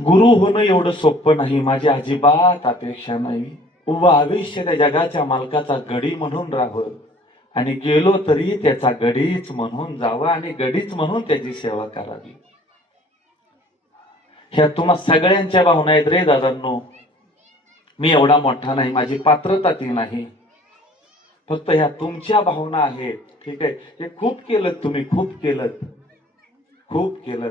गुरु होणं एवढं सोपं नाही. माझी अजिबात अपेक्षा नाही. उभं आयुष्य त्या जगाच्या मालकाचा गडी म्हणून राहावं. आणि गेलो तरी त्याचा गडीच म्हणून जावं आणि गडीच म्हणून त्याची सेवा करावी. ह्या तुम्हा सगळ्यांच्या भावना आहेत रे दादांनो. मी एवढा मोठा नाही माझी पात्रता ती नाही. फक्त ह्या तुमच्या भावना आहेत. ठीक आहे? हे खूप केलं तुम्ही खूप केलं खूप केलं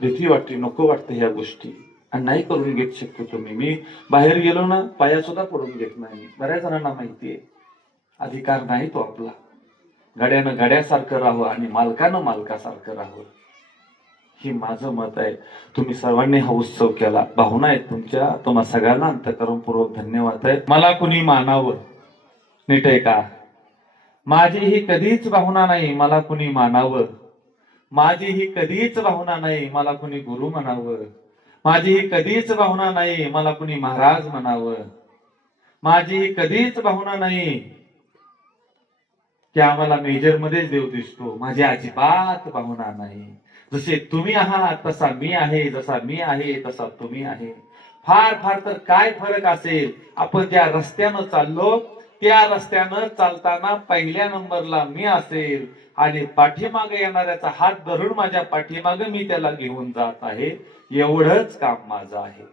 भीती वाटते नको वाटतं ह्या गोष्टी. आणि नाही करून घेत शकतो तुम्ही. मी बाहेर गेलो ना पाया सुद्धा पडून घेत नाही बऱ्याच जणांना माहितीये अधिकार नाही तो आपला. गड्यानं गड्यासारखं राहावं आणि मालकानं मालकासारखं राहावं. हे माझं मत आहे. तुम्ही सर्वांनी हा उत्सव केला. भावना आहेत तुमच्या. तुम्हा सगळ्यांना अंतकरणपूर्वक धन्यवाद आहे मला कुणी मानावं? नीट आहे का? माझी ही कधीच भावना नाही. मला कुणी मानावं? माझी ही कधीच भावना नाही मला कुणी गुरु म्हणावं. माझी ही कधीच भावना नाही मला कुणी महाराज म्हणावं. माझी ही कधीच भावना नाही की आम्हाला मेजर मध्येच देव दिसतो. माझी अजिबात भावना नाही. जसे तुम्ही आहात तसा मी आहे जसा मी आहे तसा तुम्ही आहे. फार फार तर काय फरक असेल? आपण ज्या रस्त्यानं चाललो त्या रस्त्यानं चालताना पहिल्या नंबरला मी असेल. आणि पाठीमागे येणाऱ्याचा हात धरून माझ्या पाठीमागे मी त्याला घेऊन जात आहे. एवढंच काम माझं आहे.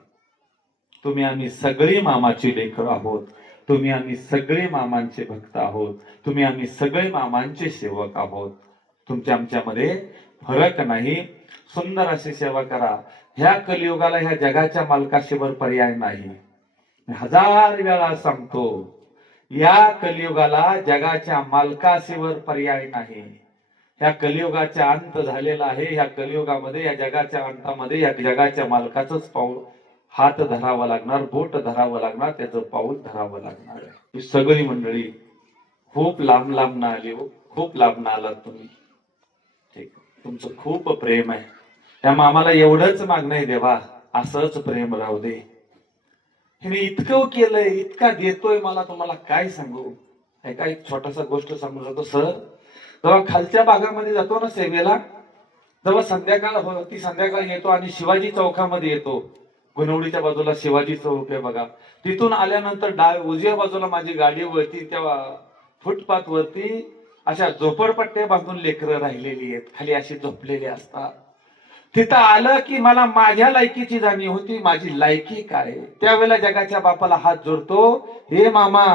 तुम्ही आम्ही सगळी मामाची लेकर आहोत. तुम्ही आम्ही सगळे मामांचे भक्त आहोत. तुम्ही आम्ही सगळे मामांचे सेवक आहोत. तुमच्या आमच्यामध्ये फरक नाही. सुंदर अशी सेवा करा. ह्या कलियुगाला ह्या जगाच्या मालकाशिवर पर्याय नाही. हजार वेळा सांगतो या कलियुगाला जगाच्या मालकाशिवर पर्याय नाही. या कलियुगाचा अंत झालेला आहे. या कलियुगामध्ये या जगाच्या अंतामध्ये या जगाच्या मालकाचंच पाऊल हात धरावा लागणार बोट धरावं लागणार त्याचं पाऊल धरावं लागणार ही सगळी मंडळी खूप लांब लांब ना आली हो. खूप लांब ना आलात तुम्ही. ठीक. तुमचं खूप प्रेम आहे. त्यामुळे आम्हाला एवढंच मागणं आहे देवा. असंच प्रेम राहू दे. हिने इतकं केलंय इतका देतोय मला तुम्हाला काय सांगू? ऐका एक छोटासा गोष्ट सांगू जातो सर जेव्हा खालच्या भागामध्ये जातो ना सेवेला जेव्हा संध्याकाळ हो, ती संध्याकाळ येतो आणि शिवाजी चौकामध्ये येतो. गुनवडीच्या बाजूला शिवाजी चौक आहे बघा. तिथून आल्यानंतर डाव उजव्या बाजूला माझी गाडी वरती त्या फुटपाथ वरती अशा झोपडपट्ट्या बांधून लेकरं राहिलेली आहेत. खाली अशी झोपलेली असतात. तिथं आलं की मला माझ्या लायकीची जाणीव होती माझी लायकी काय? त्यावेळेला जगाच्या बापाला हात जोडतो हे मामा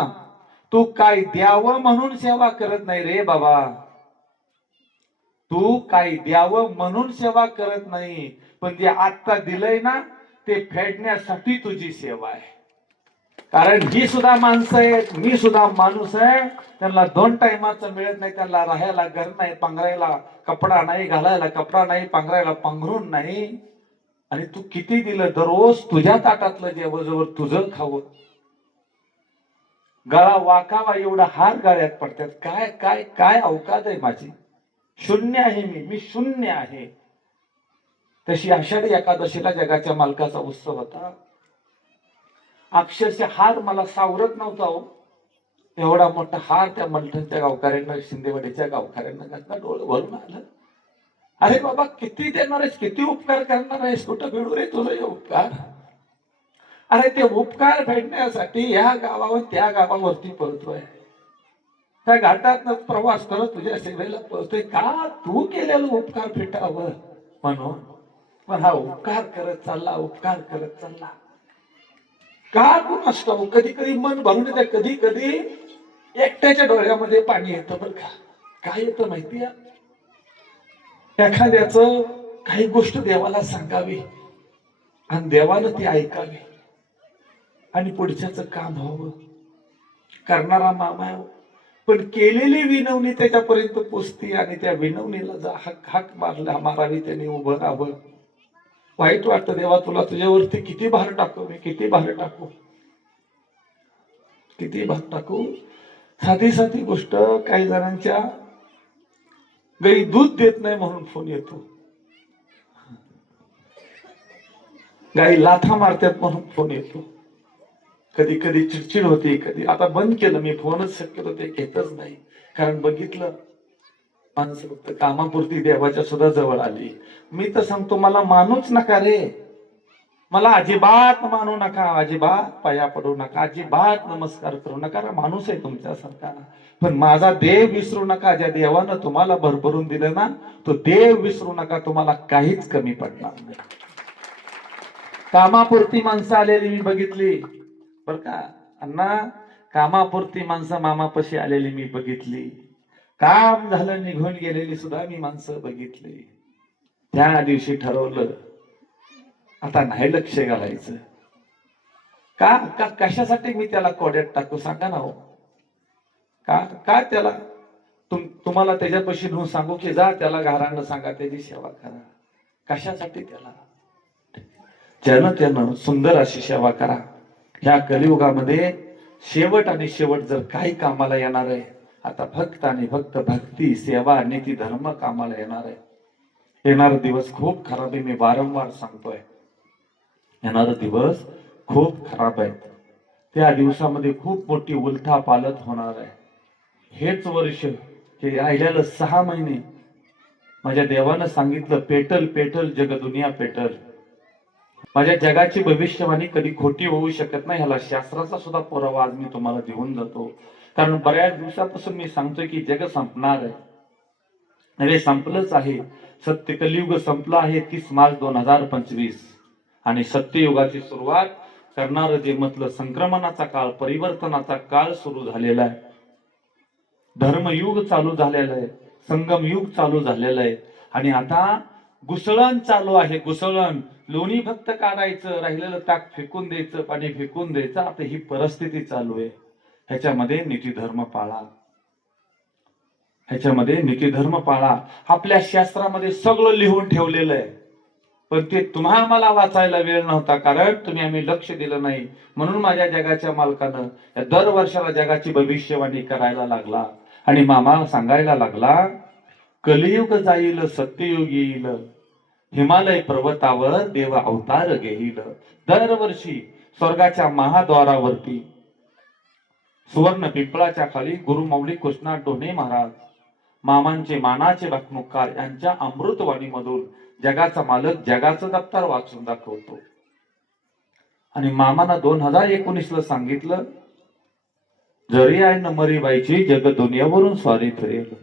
तू काय द्यावं म्हणून सेवा करत नाही रे बाबा. तू काय द्यावं म्हणून सेवा करत नाही पण जे आत्ता दिलंय ना ते फेडण्यासाठी तुझी सेवा आहे. कारण ही सुद्धा माणसं आहेत मी सुद्धा माणूस आहे. त्यांना दोन टायमाचं मिळत नाही त्यांना राहायला घर नाही पांघरायला कपडा नाही घालायला कपडा नाही पांघरायला पांघरून नाही. आणि तू किती दिलं दररोज तुझ्या ताटातलं जेवजवर तुझं खावं. गळा वाकावा एवढा हार गळ्यात पडतात. काय काय काय अवकात आहे माझी? शून्य आहे मी मी शून्य आहे. तशी आषाढी एकादशीला जगाच्या मालकाचा उत्सव होता. अक्षरशः हार मला सावरत नव्हता हो एवढा मोठा हार त्या मंठनच्या गावकऱ्यांना शिंदेवाडीच्या गावकऱ्यांना घातला डोळ भरून आलं. अरे बाबा किती देणार आहेस? किती उपकार करणार आहेस? कुठं फेडू रे तुझं हे उपकार? अरे ते उपकार फेडण्यासाठी या गावावर त्या गावावरती पळतोय. त्या घाटात प्रवास करत तुझ्या सेवेला पळतोय. का तू केलेलं उपकार फेटावं म्हणून. पण हा उपकार करत चालला उपकार करत चालला. का कोण असतो कधी कधी मन भरून येतं कधी कधी एकट्याच्या डोळ्यामध्ये पाणी येतं बरं का. काय येतं माहितीये एखाद्याच काही गोष्ट देवाला सांगावी आणि देवानं ती ऐकावी आणि पुढच्याच काम व्हावं. करणारा मामा हो. पण केलेली विनवणी त्याच्यापर्यंत पोचते आणि त्या विनवणीला जा हाक हाक मारला मारावी त्याने उभं राहावं. वाईट वाटतं देवा तुला तुझ्यावरती किती भार टाकू मी किती भार टाकू? किती भार टाकू? साधी साधी गोष्ट काही जणांच्या गाई दूध देत नाही म्हणून फोन येतो. गाई लाथा मारतात म्हणून फोन येतो. कधी कधी चिडचिड होती कधी. आता बंद केलं मी फोनच शक्यतो ते घेतच नाही. कारण बघितलं माणसं फक्त कामापुरती देवाच्या सुद्धा जवळ आली. मी तर सांगतो मला मानूच नका रे. मला अजिबात मानू नका अजिबात पाया पडू नका अजिबात नमस्कार करू नका. माणूस आहे तुमच्यासारखा. पण माझा देव विसरू नका ज्या देवानं तुम्हाला भरभरून दिलं ना तो देव विसरू नका तुम्हाला काहीच कमी पडणार नाही. कामापुरती माणसं आलेली मी बघितली. बर का? अण्णा कामापुरती माणसं मामापाशी आलेली मी बघितली. काम झालं निघून गेलेली सुद्धा मी माणसं बघितली. त्या दिवशी ठरवलं आता नाही लक्ष घालायचं. का का कशासाठी मी त्याला कोड्यात टाकू सांगा ना हो. का का त्याला तुम तुम्हाला त्याच्यापाशी नेऊन सांगू की जा त्याला घरानं सांगा त्याची सेवा करा. कशासाठी त्याला? ज्यानं त्यानं सुंदर अशी सेवा करा. ह्या कलियुगामध्ये शेवट आणि शेवट जर काही कामाला येणार आहे आता भक्त आणि भक्त भक्ती सेवा नीती धर्म कामाला येणार आहे. येणार दिवस खूप खराब आहे मी वारंवार सांगतोय. येणार दिवस खूप खराब आहेत त्या दिवसामध्ये खूप मोठी उलथा पालत होणार आहे. हेच वर्ष हे राहिलेलं सहा महिने. माझ्या देवानं सांगितलं पेटल पेटल जग दुनिया पेटल. माझ्या जगाची भविष्यवाणी कधी खोटी होऊ शकत नाही ह्याला शास्त्राचा सुद्धा पुरावा आज मी तुम्हाला देऊन जातो. कारण बऱ्याच दिवसापासून मी सांगतोय की जग संपणार आहे. अरे संपलंच आहे. सत्य कलियुग संपलं आहे तीस मार्च दोन हजार पंचवीस. आणि सत्ययुगाची सुरुवात करणार जे म्हटलं संक्रमणाचा काळ परिवर्तनाचा काळ सुरू झालेला आहे. धर्मयुग चालू झालेला आहे. संगम युग चालू झालेला आहे. आणि आता घुसळण चालू आहे. घुसळण लोणी भक्त काढायचं राहिलेलं ताक फेकून द्यायचं पाणी फेकून द्यायचं. आता ही परिस्थिती चालू आहे. ह्याच्यामध्ये नीतीधर्म पाळा. ह्याच्यामध्ये नीतीधर्म पाळा. आपल्या शास्त्रामध्ये सगळं लिहून ठेवलेलं आहे. पण ते तुम्हा मला वाचायला वेळ नव्हता कारण तुम्ही आम्ही लक्ष दिलं नाही. म्हणून माझ्या जगाच्या मालकानं या दर वर्षाला जगाची भविष्यवाणी करायला लागला. आणि मामा सांगायला लागला कलियुग जाईल सत्ययुग येईल. हिमालय पर्वतावर देव अवतार घेईल. दरवर्षी स्वर्गाच्या महाद्वारावरती सुवर्ण पिंपळाच्या खाली गुरुमौली कृष्णा डोने महाराज मामांचे मानाचे भाकमुखकार यांच्या अमृतवाणीमधून जगाचा मालक जगाचं दप्तर वाचून दाखवतो. आणि मामानं दोन हजार एकोणीस ला सांगितलं जरी आहे न मरीबाईची जग दुनियावरून स्वारी फिरेल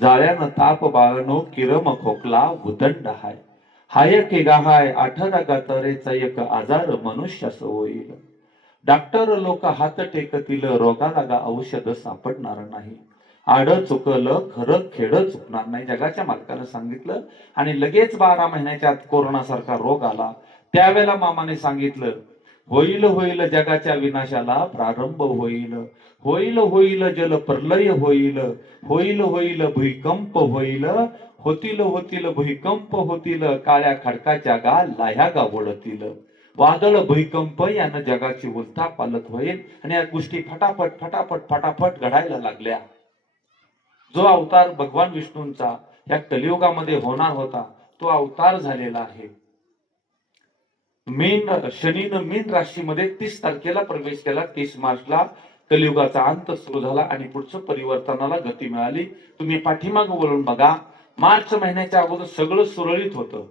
जाळ्यानं ताप बाळनो किरम खोकला उदंड हाय. हाय के आठ आठरा गातरेचा एक आजार मनुष्यास होईल डॉक्टर लोक हात टेकतील रोगाला औषध सापडणार नाही. आड चुकलं खरं खेड चुकणार नाही. जगाच्या मालकानं सांगितलं आणि लगेच बारा महिन्याच्या आत कोरोनासारखा रोग आला. त्यावेळेला मामाने सांगितलं होईल होईल जगाच्या विनाशाला प्रारंभ होईल. होईल होईल जल प्रलय होईल. होईल होईल भूकंप होईल. होतील होतील भूकंप होतील. काळ्या खडकाच्या गा लाह्या गा बोलतील वादळ भूकंप यानं जगाची उलथा पालत होईल. आणि या गोष्टी फटाफट फटाफट फटाफट घडायला लागल्या. जो अवतार भगवान विष्णूंचा या कलियुगामध्ये होणार होता तो अवतार झालेला आहे. मीन शनीनं मीन राशीमध्ये तीस तारखेला प्रवेश केला. तीस मार्चला कलियुगाचा अंत सुरू झाला आणि पुढचं परिवर्तनाला गती मिळाली. तुम्ही पाठीमाग वळून बघा मार्च महिन्याच्या अगोदर सगळं सुरळीत होतं.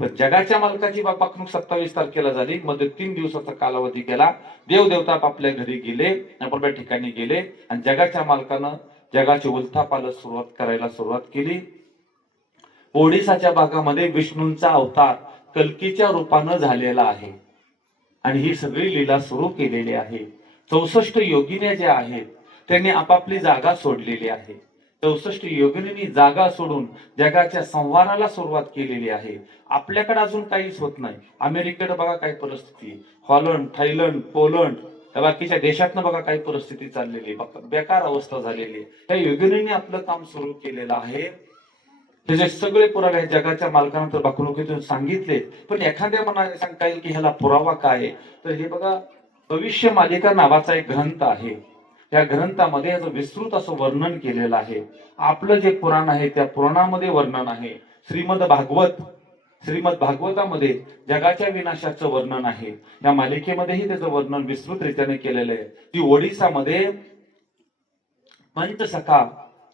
तर जगाच्या मालकाची बापाकणूक सत्तावीस तारखेला झाली. मध्ये तीन दिवसाचा कालावधी गेला. देवदेवता आपल्या घरी गेले आपापल्या ठिकाणी गेले आणि जगाच्या मालकानं जगाची उलथापाला सुरुवात करायला सुरुवात केली. ओडिसाच्या भागामध्ये विष्णूंचा अवतार कल्कीच्या रूपानं झालेला आहे. आणि ही सगळी लीला सुरू केलेली आहे. चौसष्ट योगिन्या ज्या आहेत त्यांनी आपापली जागा सोडलेली आहे. चौसष्ट योगिनी जागा सोडून जगाच्या संवाराला सुरुवात केलेली आहे. आपल्याकडे अजून काहीच होत नाही. अमेरिकेकडे बघा काय परिस्थिती. हॉलंड थायलंड पोलंड त्या बाकीच्या देशातनं बघा काय परिस्थिती चाललेली. बेकार अवस्था झालेली. आहे त्या योगिनीने आपलं काम सुरू केलेलं आहे. त्याचे सगळे पुरावे आहेत जगाच्या मालकानं तर बाकणुकीतून सांगितले. पण एखाद्या मनाने सांगता येईल की ह्याला पुरावा काय आहे? तर हे बघा भविष्य मालिका नावाचा एक ग्रंथ आहे. या ग्रंथामध्ये याचं विस्तृत असं वर्णन केलेलं आहे. आपलं जे पुराण आहे त्या पुराणामध्ये वर्णन आहे. श्रीमद भागवत श्रीमद भागवतामध्ये जगाच्या विनाशाचं वर्णन आहे. या मालिकेमध्येही त्याचं वर्णन विस्तृत रीतीने केलेलं आहे. ती ओडिसामध्ये पंचसखा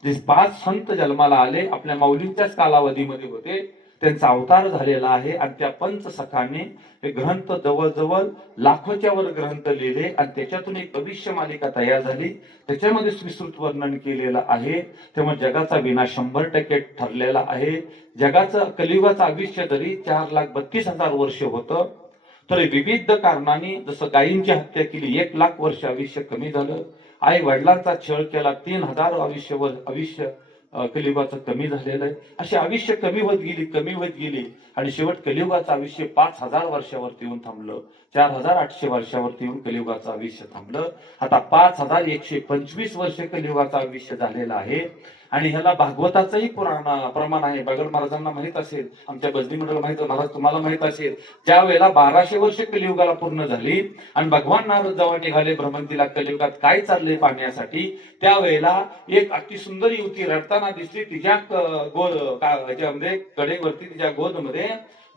जे पाच संत जन्माला आले आपल्या माऊलींच्याच कालावधीमध्ये होते. त्यांचा अवतार झालेला आहे आणि त्या पंच सखाने हे ग्रंथ जवळजवळ लाखोच्या वर ग्रंथ लिहिले आणि त्याच्यातून एक भविष्य मालिका तयार झाली. त्याच्यामध्ये विस्तृत वर्णन केलेलं आहे. तेव्हा जगाचा विनाश शंभर टक्के ठरलेला आहे. जगाचं कलियुगाचं आयुष्य जरी चार लाख बत्तीस हजार वर्ष होतं तर विविध कारणांनी जसं गायींची हत्या केली एक लाख वर्ष आयुष्य कमी झालं. आई वडिलांचा छळ केला तीन हजार आयुष्य वर आयुष्य कलियुगाचं कमी झालेलं आहे. असे आयुष्य कमी होत गेली कमी होत गेली. आणि शेवट कलियुगाचं आयुष्य पाच हजार वर्षावरती येऊन थांबलं. चार हजार आठशे वर्षावरती येऊन कलियुगाचं आयुष्य थांबलं. आता पाच हजार एकशे पंचवीस वर्ष कलियुगाचं आयुष्य झालेलं आहे. आणि ह्याला भागवताचंही पुराण प्रमाण आहे. बगड महाराजांना माहीत असेल आमच्या बजनी मंडळ माहीत महाराज तुम्हाला माहीत असेल ज्या वेळेला बाराशे वर्ष कलियुगाला पूर्ण झाली आणि भगवान नारद जेव्हा निघाले भ्रमंतीला कलियुगात काय चाललंय पाहण्यासाठी त्यावेळेला एक अति सुंदर युवती रडताना दिसली. तिच्या गोद का- ह्याच्यामध्ये कडेवरती तिच्या गोदमध्ये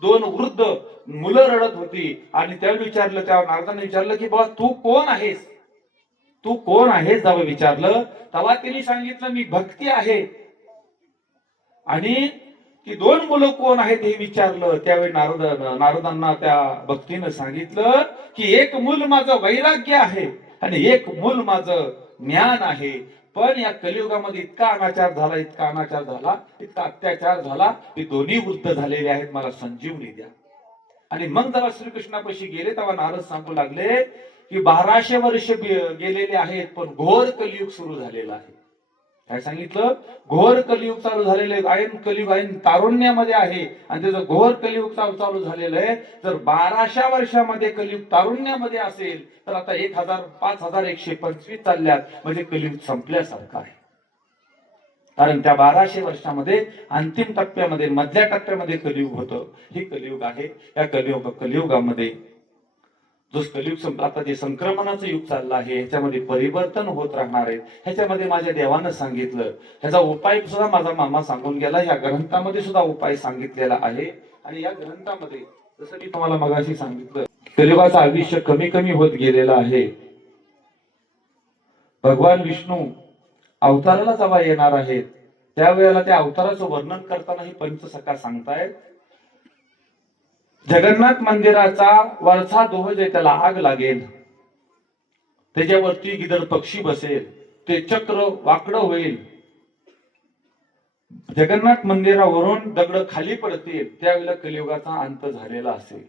दोन वृद्ध मुलं रडत होती. आणि त्यावेळी विचारलं त्या नारदाने विचारलं की बाबा तू कोण आहेस? तू कोण आहेस? जेव्हा विचारलं. तेव्हा त्यांनी सांगितलं मी भक्ती आहे. आणि ती दोन मुलं कोण आहेत हे विचारलं. त्यावेळी नारद नारदांना त्या भक्तीनं सांगितलं की एक मूल माझं वैराग्य आहे आणि एक मूल माझं ज्ञान आहे. पण या कलियुगामध्ये इतका अनाचार झाला इतका अनाचार झाला इतका अत्याचार झाला. की दोन्ही वृद्ध झालेले आहेत. मला संजीवनी द्या. आणि मग जेव्हा श्रीकृष्णापाशी गेले तेव्हा नारद सांगू लागले की बाराशे वर्ष गेलेले आहेत पण घोर कलियुग सुरू झालेलं आहे. काय सांगितलं? घोर कलियुग चालू झालेलं आहे. आयन कलियुग आयन तारुण्यामध्ये आहे. आणि त्याचं घोर कलियुग चालू झालेलं आहे. जर बाराशा वर्षामध्ये कलियुग तारुण्यामध्ये असेल तर आता एक हजार पाच हजार एकशे पंचवीस चालल्यात. म्हणजे कलियुग संपल्यासारखं आहे. कारण त्या बाराशे वर्षामध्ये अंतिम टप्प्यामध्ये मधल्या टप्प्यामध्ये कलियुग होतं. हे कलियुग आहे. या कलियुग कलियुगामध्ये जो कलयुग आता जे संक्रमणाचं युग चाललं आहे ह्याच्यामध्ये परिवर्तन होत राहणार आहे. ह्याच्यामध्ये माझ्या देवानं सांगितलं. ह्याचा उपाय सुद्धा माझा मामा सांगून गेला. या ग्रंथामध्ये सुद्धा उपाय सांगितलेला आहे. आणि या ग्रंथामध्ये जसं मी तुम्हाला मगाशी सांगितलं कलियुगाचं आयुष्य कमी कमी होत गेलेलं आहे. भगवान विष्णू अवताराला जेव्हा येणार आहेत त्यावेळेला त्या अवताराचं वर्णन करताना ही पंचसखा सांगतायत जगन्नाथ मंदिराचा वरचा ध्वज आहे त्याला आग लागेल त्याच्यावरती गिदड पक्षी बसेल ते चक्र वाकडं होईल. जगन्नाथ मंदिरावरून दगड खाली पडतील त्यावेळेला कलियुगाचा अंत झालेला असेल.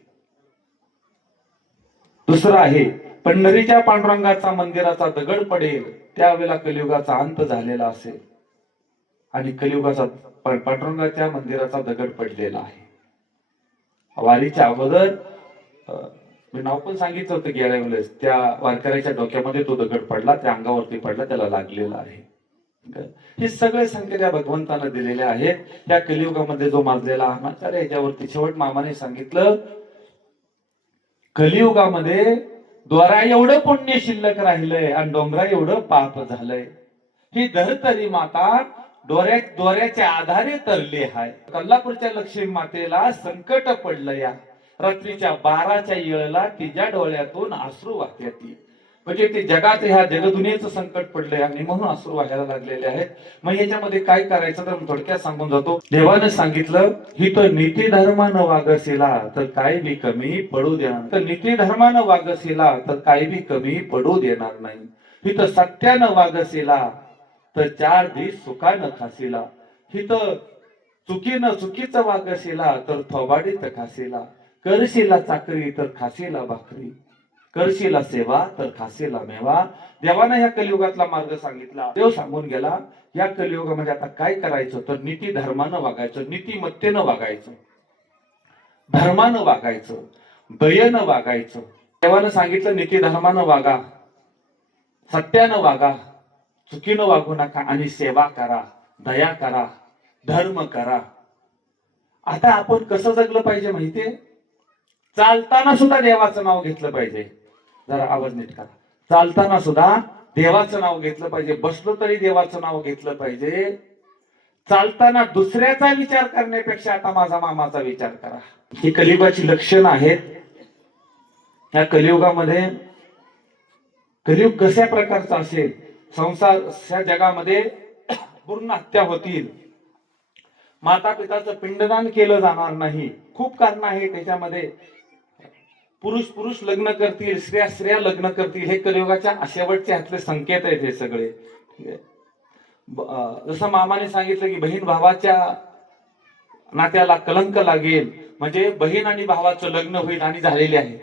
दुसरं आहे पंढरीच्या पांडुरंगाचा मंदिराचा दगड पडेल त्यावेळेला कलियुगाचा अंत झालेला असेल. आणि कलियुगाचा पांडुरंगाच्या मंदिराचा दगड पडलेला आहे. वारीच्या अगोदर मी नाव पण सांगितलं होतं गेल्या वेळेस त्या वारकऱ्याच्या डोक्यामध्ये तो दगड पडला त्या अंगावरती पडला त्याला लागलेला आहे. हे सगळे संकेत या भगवंतानं दिलेले आहेत. या कलियुगामध्ये जो माजलेला अनाचार आहे याच्यावरती शेवट मामाने सांगितलं कलियुगामध्ये द्वारा एवढं पुण्य शिल्लक राहिलंय आणि डोंगरा एवढं पाप झालंय. ही धरतरी माता डोऱ्या दोऱ्याच्या आधारे तरले हाय. कोल्हापूरच्या लक्ष्मी मातेला संकट पडलं या. रात्रीच्या बाराच्या येळेला तिच्या डोळ्यातून अश्रू वाहत्यात म्हणजे ते जगात ह्या जगदुनियेचं संकट पडलंय आणि म्हणून अश्रू व्हायला लागलेले आहेत. मग याच्यामध्ये काय करायचं तर थोडक्यात सांगून जातो. देवानं सांगितलं ही तर नीती धर्मानं वागसेला तर काय बी कमी पडू देणार तर नीती धर्मानं वागसेला तर काय बी कमी पडू देणार नाही. ही तर सत्यानं वागसेला तर चार दिस सुखानं खासिला. हित चुकीनं चुकीचं वागशिला तर थोबाडीत खासिला. करशीला चाकरी तर खासीला भाकरी. करशीला सेवा तर खासीला मेवा. देवानं या कलियुगातला मार्ग सांगितला. देव सांगून गेला या कलियुगामध्ये आता काय करायचं? तर नीती धर्मानं वागायचं नीतिमत्तेनं वागायचं. धर्मानं वागायचं दयेनं वागायचं. देवानं सांगितलं नीती धर्मानं वागा सत्यानं वागा. चुकीनं वागू नका आणि सेवा करा दया करा धर्म करा. आता आपण कसं जगलं पाहिजे माहितीये? चालताना सुद्धा देवाचं नाव घेतलं पाहिजे. जरा आवाज नीट करा. चालताना सुद्धा देवाचं नाव घेतलं पाहिजे. बसलो तरी देवाचं नाव घेतलं पाहिजे. चालताना दुसऱ्याचा विचार करण्यापेक्षा आता माझा मामाचा विचार करा. ही कलियुगाची लक्षणं आहेत. या कलियुगामध्ये कलियुग कशा प्रकारचा असेल? संसार जगामध्ये पूर्ण हत्या होतील. माता पिताचं पिंडदान केलं जाणार नाही. खूप कारण आहे त्याच्यामध्ये. पुरुष पुरुष लग्न करतील स्त्रिया स्त्रिया लग्न करतील हे कलियुगाच्या शेवटचे हातले संकेत आहेत हे सगळे. जसं मामाने सांगितलं की बहीण भावाच्या नात्याला कलंक लागेल म्हणजे बहीण आणि भावाचं लग्न होईल आणि झालेले आहे.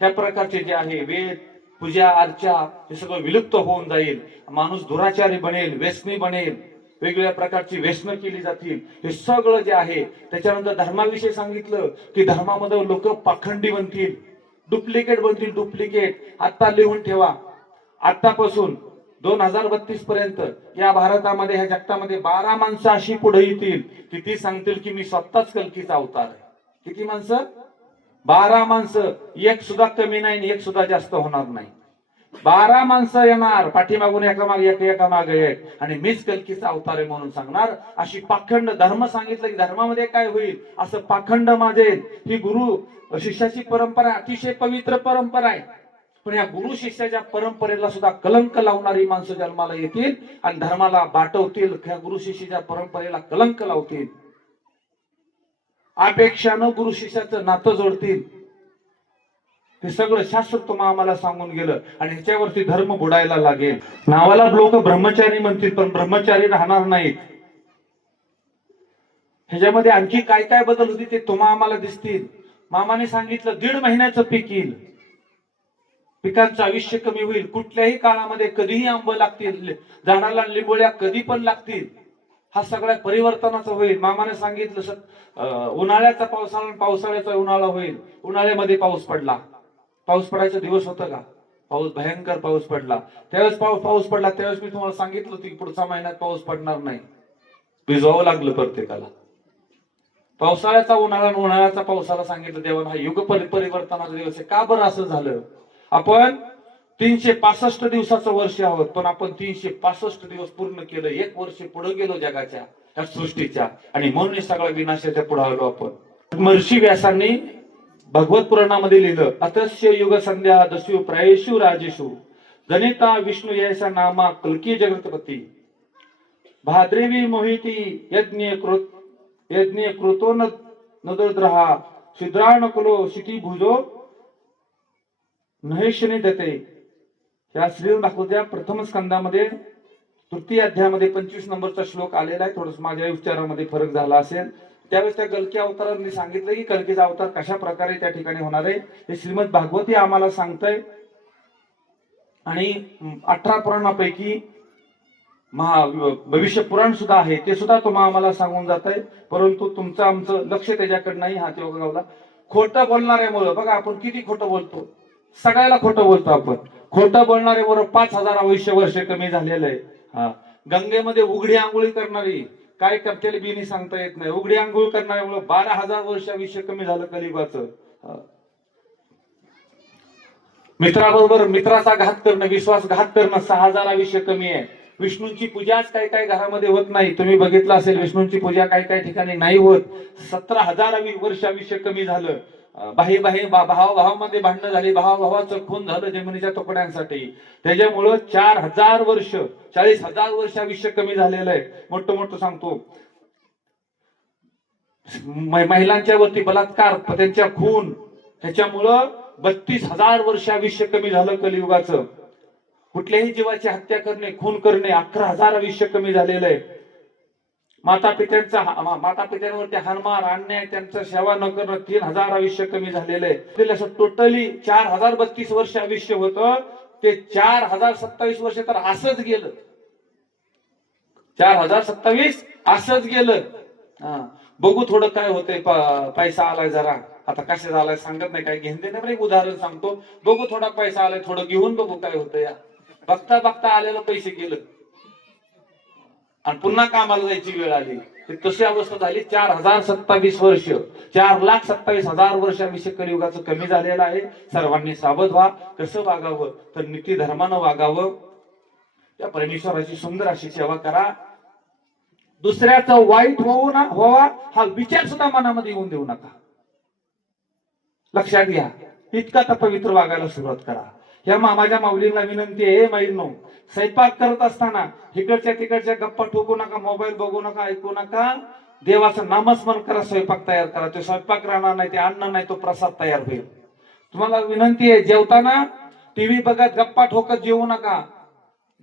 ह्या प्रकारचे जे आहे वेद पूजा अर्चा हे सगळं विलुप्त होऊन जाईल. माणूस दुराचारी बनेल व्यसनी बनेल. वेगवेगळ्या प्रकारची व्यसन केली जातील. हे सगळं जे आहे त्याच्यानंतर धर्माविषयी सांगितलं की धर्मामध्ये लोक पाखंडी बनतील. डुप्लिकेट बनतील डुप्लिकेट. आता लिहून ठेवा. आतापासून दोन हजार बत्तीस पर्यंत या भारतामध्ये ह्या जगतामध्ये बारा माणसं अशी पुढे येतील की ती सांगतील की मी स्वतःच कलकीचा अवतार आहे. किती माणसं? बारा माणसं एक सुद्धा कमी नाही एक सुद्धा जास्त होणार नाही. बारा माणसं येणार पाठीमागून एका मागे एक एका मागे एक. आणि मीच कलकीचा अवतार आहे म्हणून सांगणार अशी पाखंड धर्म सांगितलं की धर्मामध्ये काय होईल असं पाखंड माझे ही गुरु शिष्याची परंपरा अतिशय पवित्र परंपरा आहे. पण या गुरु शिष्याच्या परंपरेला सुद्धा कलंक लावणारी माणसं जन्माला येतील आणि धर्माला बाटवतील. ह्या गुरु शिष्याच्या परंपरेला कलंक लावतील. अपेक्षानं गुरु शिष्याचं नातं जोडतील. ते सगळं शास्त्र तुम्हाला आम्हाला सांगून गेलं आणि ह्याच्यावरती धर्म बुडायला लागेल. नावाला लोक ब्रह्मचारी म्हणतील पण ब्रह्मचारी राहणार नाहीत. ह्याच्यामध्ये आणखी काय काय बदल होती ते तुम्हा आम्हाला दिसतील. मामाने सांगितलं दीड महिन्याचं पीक येईल. पिकांचं आयुष्य कमी होईल. कुठल्याही काळामध्ये कधीही आंब लागतील. झाडाला लिंबोळ्या कधी पण लागतील. हा सगळ्या परिवर्तनाचा होईल. मामाने सांगितलं स- उन्हाळ्याचा पावसाळा पावसाळ्याचा उन्हाळा होईल. उन्हाळ्यामध्ये पाऊस पडला. पाऊस पडायचा दिवस होता का? पाऊस भयंकर पाऊस पडला. त्यावेळेस पाऊस पाऊस पडला. त्यावेळेस मी तुम्हाला सांगितलं होतं की पुढच्या महिन्यात पाऊस पडणार नाही. भिजवावं लागलं प्रत्येकाला. पावसाळ्याचा उन्हाळा उन्हाळ्याचा पावसाला सांगितलं देवानं हा युग परिवर्तनाचा दिवस आहे. का बरं असं झालं? आपण तीनशे पासष्ट दिवसाचं वर्ष आहोत पण आपण तीनशे पासष्ट दिवस पूर्ण केलं एक वर्ष पुढे गेलो जगाच्या या सृष्टीच्या. आणि म्हणून सगळ्या विनाशाच्या पुढे आलो आपण. महर्षी व्यासांनी भगवत पुराणामध्ये लिहिलं अतस्य युग संध्या दस्यु प्रायेषु राजेशु जनिता विष्णू यायचा नामा कल्की जगतपती। भाद्रेवी मोहिती यज्ञ कृत यज्ञ कृतो न शिद्राण कुलो शिती भुजो नहेशने देते। या श्रीमद भागवत प्रथम स्कंदामध्ये तृतीय अध्यायामध्ये पंचवीस नंबरचा श्लोक आलेला आहे. थोडस माझ्या उच्चारामध्ये फरक झाला असेल. त्यावेळेस त्या गलकी अवतारांनी सांगितलं की कलकीचा अवतार कशा प्रकारे त्या ठिकाणी होणार आहे हे श्रीमद भागवती आम्हाला सांगतय. आणि अठरा पुराणापैकी महा भविष्य पुराण सुद्धा आहे ते सुद्धा तुम्हाला आम्हाला सांगून जात आहे परंतु तुमचं आमचं लक्ष त्याच्याकडे नाही हा तेव्हा गावला खोटं बोलणाऱ्यामुळं बघा आपण किती खोटं बोलतो. सगळ्याला खोटं बोलतो आपण. खोटं बोलणारे बरोबर पाच हजार आयुष्य वर्ष कमी झालेलं आहे. गंगेमध्ये उघडी आंघोळी करणारी काय करते बिनी सांगता येत नाही. उघडी आंघोळ करणाऱ्यामुळे बारा हजार वर्ष आयुष्य कमी झालं कलिबाचं. मित्राबरोबर मित्राचा घात करणं विश्वासघात करणं सहा हजार आयुष्य कमी आहे. विष्णूंची पूजाच काय काय घरामध्ये होत नाही. तुम्ही बघितलं असेल विष्णूंची पूजा काय काय ठिकाणी नाही होत. सतरा हजार वर्ष आयुष्य कमी झालं. बाही बाही बा- भावामध्ये भांडणं झाली भावा भावाचं खून झालं जमिनीच्या तुकड्यांसाठी. त्याच्यामुळं चार हजार वर्ष चाळीस हजार वर्ष आयुष्य कमी झालेलं आहे. मोठं मोठं सांगतो. महिलांच्या वरती बलात्कार त्यांच्या खून त्याच्यामुळं बत्तीस हजार वर्ष आयुष्य कमी झालं कलियुगाचं. कुठल्याही जीवाची हत्या करणे खून करणे अकरा हजार आयुष्य कमी झालेलं आहे. माता पित्यांचा माता पित्यांवरती हनुमान अन्याय त्यांचं सेवा न करणं तीन हजार आयुष्य कमी झालेलं आहे असं टोटली चार हजार बत्तीस वर्ष आयुष्य होतं. ते चार हजार सत्तावीस वर्ष तर असंच गेलं. चार हजार सत्तावीस असंच गेलं. हा. बघू थोडं काय होतंय. पैसा आलाय जरा. आता कसे झालाय सांगत नाही. काय घेऊन देणे एक उदाहरण सांगतो. बघू थोडा पैसा आलाय. थोडं घेऊन बघू काय होतं या बघता बघता आलेलं पैसे गेलं. आणि पुन्हा कामाला जायची वेळ आली. तशी अवस्था झाली. चार हजार सत्तावीस वर्ष चार लाख सत्तावीस हजार वर्ष अभिषेक कलियुगाचं कमी झालेलं आहे. सर्वांनी सावध व्हा. कसं वागावं? तर नीती धर्मानं वागावं. त्या परमेश्वराची सुंदर अशी सेवा करा. दुसऱ्याचा वाईट होऊ ना व्हावा हा विचार सुद्धा मनामध्ये येऊन देऊ नका. लक्षात घ्या. इतका तर पवित्र वागायला सुरुवात करा. या मामाच्या माऊलींना विनंती आहे माईनो स्वयंपाक करत असताना इकडच्या तिकडच्या गप्पा ठोकू नका मोबाईल बघू नका ऐकू नका. देवाचं नामस्मरण करा स्वयंपाक तयार करा. तो स्वयंपाक राहणार नाही ते अन्न नाही तो प्रसाद तयार होईल. तुम्हाला विनंती आहे जेवताना टीव्ही बघत गप्पा ठोकत जेवू नका.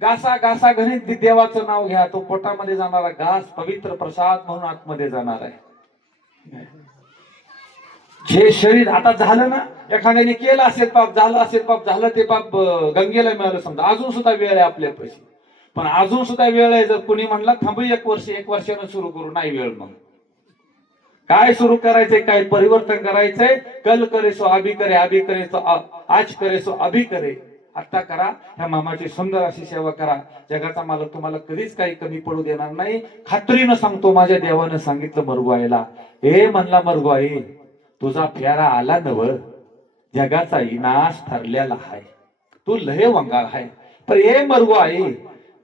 गासा गासा घरी देवाचं नाव घ्या. तो पोटामध्ये जाणारा घास पवित्र प्रसाद म्हणून आतमध्ये जाणार आहे. हे शरीर आता झालं ना एखाद्याने केलं असेल पाप झालं असेल पाप झालं ते पाप गंगेला मिळालं समजा. अजून सुद्धा वेळ आहे आपल्या पैसे. पण अजून सुद्धा वेळ आहे जर कुणी म्हणला थांबू एक वर्ष एक वर्षानं सुरू करू नाही वेळ मग. काय सुरू करायचंय काय परिवर्तन करायचंय? कल करे सो अभी करे अभी करे सो आज करे सो अभी करे. आता करा ह्या मामाची सुंदर अशी सेवा करा. जगाचा मालक तुम्हाला कधीच काही कमी पडू देणार नाही. खात्रीनं सांगतो माझ्या देवानं सांगितलं मरगुआईला. हे म्हणला मरगुआई तुझा प्यारा आला नव. जगाचा विनाश ठरलेला आहे तू लय वंगाळ आहे पण मरगो मरगुआई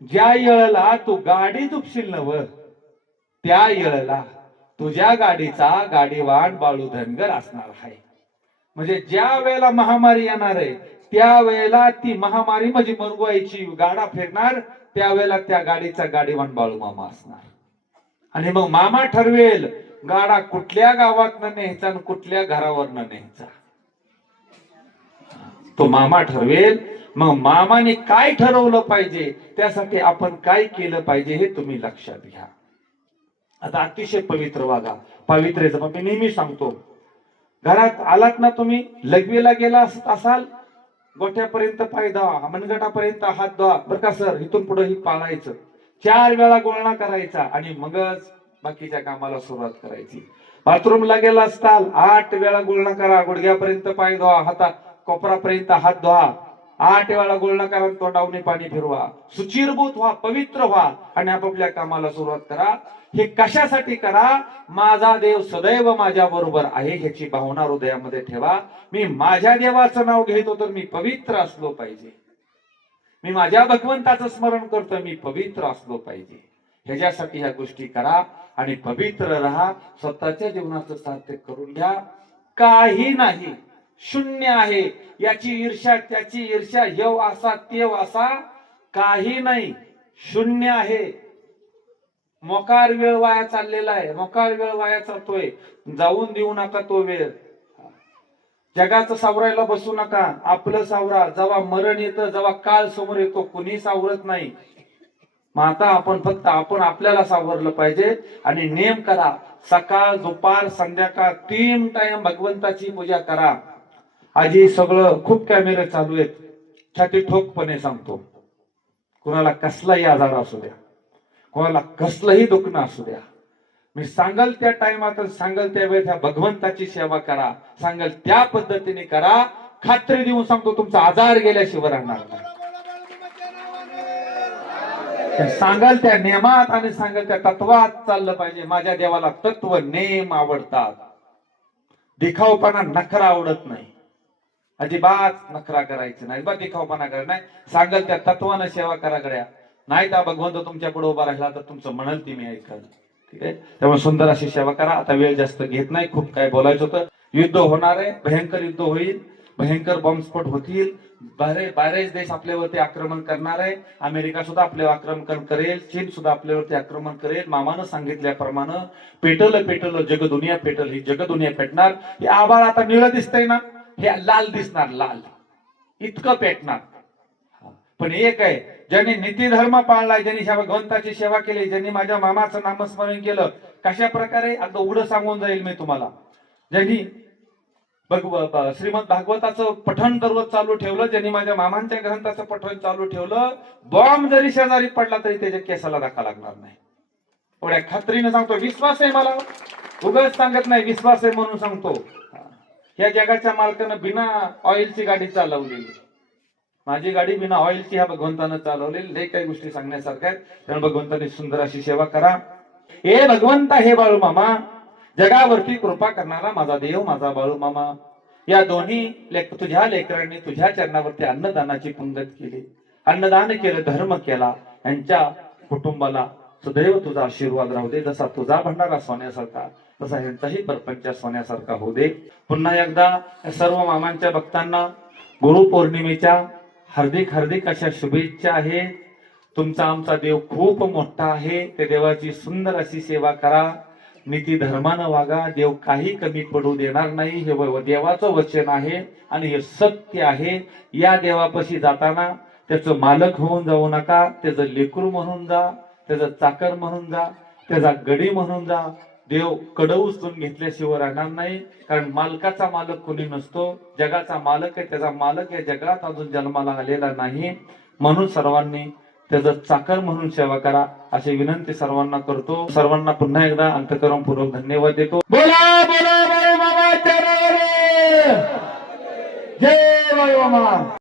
ज्या येळला तू गाडी दुपशील नव. त्या येळेला तुझ्या गाडीचा गाडीवान बाळू धनगर असणार आहे म्हणजे ज्या वेळेला महामारी येणार आहे त्या वेळेला ती महामारी म्हणजे मरगुआईची गाडा फिरणार त्यावेळेला त्या गाडीचा गाडीवान बाळू मामा असणार. आणि मग मामा ठरवेल गाडा कुठल्या गावातनं न्यायचा आणि कुठल्या घरावर न्यायचा? तो मामा ठरवेल. मग मामाने काय ठरवलं पाहिजे? त्यासाठी आपण काय केलं पाहिजे हे तुम्ही लक्षात घ्या. आता अतिशय पवित्र वागा. पवित्रेचं मग मी नेहमी सांगतो. घरात आलात ना तुम्ही लघवीला गेला असाल गोठ्यापर्यंत पाय धुवा मनगटापर्यंत हात धुवा. बरं का सर? इथून पुढे ही पाळायचं. चार वेळा गोळणा करायचा आणि मगच बाकीच्या कामाला सुरुवात करायची. बाथरूमला गेला असताल आठ वेळा गुळणा करा गुडघ्यापर्यंत पाय धुवा हातात कोपरापर्यंत हात धुवा. आठ वेळा गुळणा करा आणि पाणी फिरवा. सुचिरभूत व्हा पवित्र व्हा आणि आपापल्या कामाला सुरुवात करा. हे कशासाठी करा? माझा देव सदैव माझ्या बरोबर आहे ह्याची भावना हृदयामध्ये ठेवा. मी माझ्या देवाचं नाव घेतो तर मी पवित्र असलो पाहिजे. मी माझ्या भगवंताचं स्मरण करतो मी पवित्र असलो पाहिजे. ह्याच्यासाठी ह्या गोष्टी करा. आणि पवित्र राहा स्वतःच्या जीवनाचं साध्य करून घ्या. काही नाही शून्य आहे. याची ईर्ष्या त्याची ईर्ष्या येव असा तेव असा काही नाही शून्य आहे. मोकार वेळ वाया चाललेला आहे. मोकार वेळ वाया चालतोय. जाऊन देऊ नका तो वेळ. जगाचं सावरायला बसू नका. आपलं सावरा जेव्हा मरण येतं जेव्हा काळ समोर येतो कुणी सावरत नाही. मग आता आपण फक्त आपण आपल्याला सावरलं पाहिजे आणि नेम करा. सकाळ दुपार संध्याकाळ तीन टाइम भगवंताची पूजा करा. आजी सगळं खूप कॅमेरे चालू आहेत. छाती ठोकपणे सांगतो. कुणाला कसलाही आजार असू द्या. कोणाला कसलंही दुखणं असू द्या. मी सांगल त्या टायमात सांगल त्या वेळेस ह्या भगवंताची सेवा करा. सांगल त्या पद्धतीने करा. खात्री देऊन सांगतो तुमचा आजार गेल्याशिवाय राहणार नाही. त्या सांगाल त्या नियमात आणि सांगाल त्या तत्वात चाललं पाहिजे. माझ्या देवाला तत्व नेम आवडतात. दिखावपणा नखरा आवडत नाही. अजिबात नखरा करायची नाही. अजिबात दिखावपणा करायचं नाही. सांगाल त्या तत्वानं सेवा करा गड्या. नाही त्या भगवंत तुमच्यापुढे उभा राहिला तर तुमचं म्हणाल ती मी ऐकल. ठीक आहे? त्यामुळे सुंदर अशी सेवा करा. आता वेळ जास्त घेत नाही. खूप काय बोलायचं होतं. युद्ध होणार आहे. भयंकर युद्ध होईल. भयंकर बॉम्बस्फोट होतील. बरे बरेच देश आपल्यावरती आक्रमण करणार आहे. अमेरिका सुद्धा आपल्यावर आक्रमण करेल. चीन सुद्धा आपल्यावरती आक्रमण करेल. मामानं सांगितल्याप्रमाणे पेटल पेटल जगदुनिया पेटल ही जगदुनिया पेटणार. हे आभाळ आता निळं दिसतंय ना? हे लाल दिसणार लाल. इतकं पेटणार. पण एक आहे ज्यांनी नीती धर्म पाळला ज्यांनी ह्या सेवा केली ज्यांनी माझ्या मामाचं नामस्मरण केलं कशा प्रकारे? आता उघडं सांगून जाईल मी तुम्हाला. ज्यांनी श्रीमद भागवताचं पठण दररोज चालू ठेवलं ज्यांनी माझ्या मामांच्या ग्रंथाचं पठण चालू ठेवलं बॉम्ब जरी शेजारी पडला तरी त्याच्या केसाला धक्का लागणार नाही. एवढ्या खात्रीने सांगतो विश्वास आहे मला. उगाच सांगत नाही विश्वास आहे म्हणून सांगतो. या जगाच्या मालकानं बिना ऑइलची गाडी चालवलेली. माझी गाडी बिना ऑइलची ह्या भगवंतानं चालवलेली. लय काही गोष्टी सांगण्यासारख्या आहेत. त्यामुळे भगवंताने सुंदर अशी सेवा करा. हे भगवंता हे बाळू मामा जगावरती कृपा करणारा माझा देव माझा बाळू मामा. या दोन्ही लेक तुझ्या लेकरांनी तुझ्या चरणावरती अन्नदानाची पंगत केली. अन्नदान केलं धर्म केला यांच्या कुटुंबाला सुदैव तुझा आशीर्वाद राहू दे. जसा तुझा भंडारा सोन्यासारखा तसा ह्यांचाही परपंच सोन्यासारखा होऊ दे. पुन्हा एकदा सर्व मामांच्या भक्तांना गुरुपौर्णिमेच्या हार्दिक हार्दिक अशा शुभेच्छा आहेत तुमचा आमचा देव खूप मोठा आहे. त्या देवाची सुंदर अशी सेवा करा. नीती धर्मानं वागा देव काही कमी पडू देणार नाही हे देवाचं वचन आहे आणि हे सत्य आहे. या देवापाशी जाताना त्याचं मालक होऊन जाऊ नका त्याचं लेकरू म्हणून जा त्याचं चाकर म्हणून जा त्याचा गडी म्हणून जा. देव कड उचलून घेतल्याशिवाय राहणार नाही कारण मालकाचा मालक कोणी नसतो. जगाचा मालक आहे त्याचा मालक या जगात अजून जन्माला आलेला नाही. म्हणून सर्वांनी त्याचा चाकर म्हणून सेवा करा अशी विनंती सर्वांना करतो. सर्वांना पुन्हा एकदा अंतकरण पूर्वक धन्यवाद देतो. बोला बोला जय बाळू